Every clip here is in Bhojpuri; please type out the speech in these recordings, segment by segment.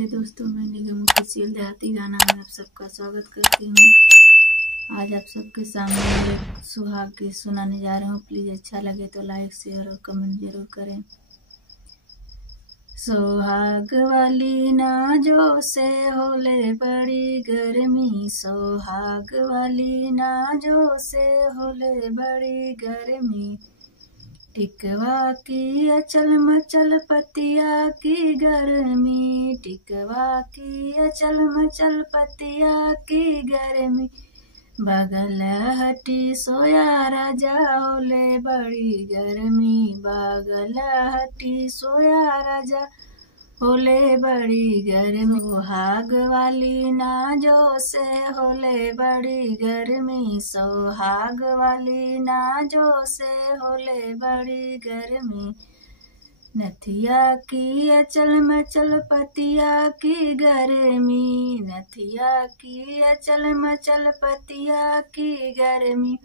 राधे दोस्तों, मैं निगम ऑफिशियल देहाती गाना में आप सबका स्वागत करती हूँ। आज आप सबके सामने एक सुहाग गीत सुनाने जा रहा हूँ। प्लीज़ अच्छा लगे तो लाइक शेयर और कमेंट जरूर करें। सोहाग वाली नाजो से होले बड़ी गर्मी, सोहाग वाली नाजो से होले बड़ी गर्मी। टिकवा की अचल मचल पतिया की गर्मी, टिकवा की अचल मचल पतिया की गर्मी। बगल हटी सोया राजा होले बड़ी गर्मी, बगल हटी सोया राजा होले बड़ी गर्मी। सोहाग वाली नाजो से होले बड़ी गर्मी, सोहाग वाली नाजो से होले बड़ी गर्मी। नथिया की अचल मचल पतिया की गर्मी, नथिया की अचल मचल पतिया की गर्मी।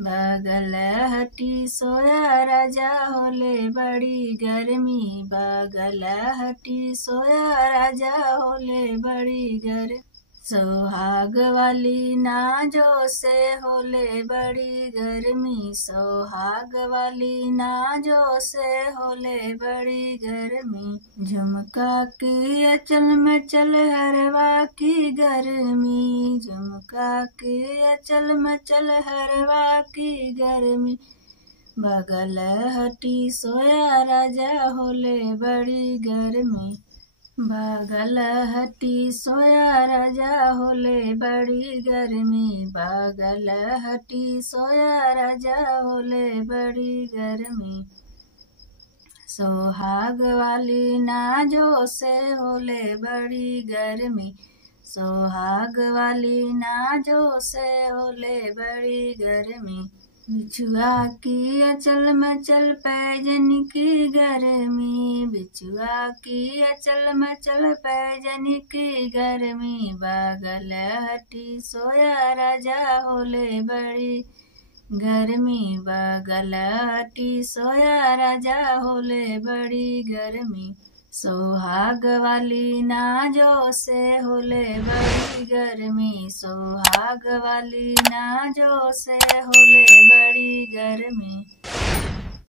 बगल हटी सोया राजा होले बड़ी गर्मी, बगल हटी सोया राजा होले बड़ी गर्मी। सोहाग वाली नाजो से होले बड़ी गर्मी, सोहाग वाली नाजो से होले बड़ी गर्मी। झुमका की अचल मचल हरवा की गर्मी, झुमका की अचल मचल हरवा की गर्मी। बगल हटी सोया राजा होले बड़ी गर्मी, बगल हटी सोया राजा होले बड़ी गर्मी, बगल हटी सोया राजा होले बड़ी गर्मी। सोहाग वाली नाजो से होले बड़ी गर्मी, सोहाग वाली नाजो से होले बड़ी गर्मी। बिछुआ की अचल मचल पैजन की गर्मी, बिछुआ की अचल मचल पैजन की गर्मी। बगल हटी सोया राजा होले बड़ी गर्मी, बगल हटी सोया राजा होले बड़ी गर्मी। सोहाग वाली नाजो से होले बड़ी गर्मी, सोहाग वाली नाजो से होले बड़ी गर्मी।